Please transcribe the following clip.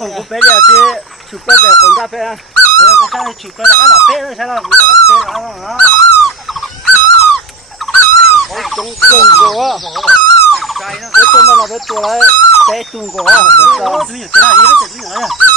ผมก็ไปเดี๋ยวที่ฉุกไปแบบคนกาแฟจะใช่ฉุกไปแล้วก็หลับเป๊ะเลยใช่ไหมผมก็เป๊ะแล้วนะโอ้จงกัวไอ้ตัวมันเอาไปตัวอะไรเป๊ะจุงกัวโอ้ดูอย่างนี้นะนี่ไม่เจ็บนี่เหรอ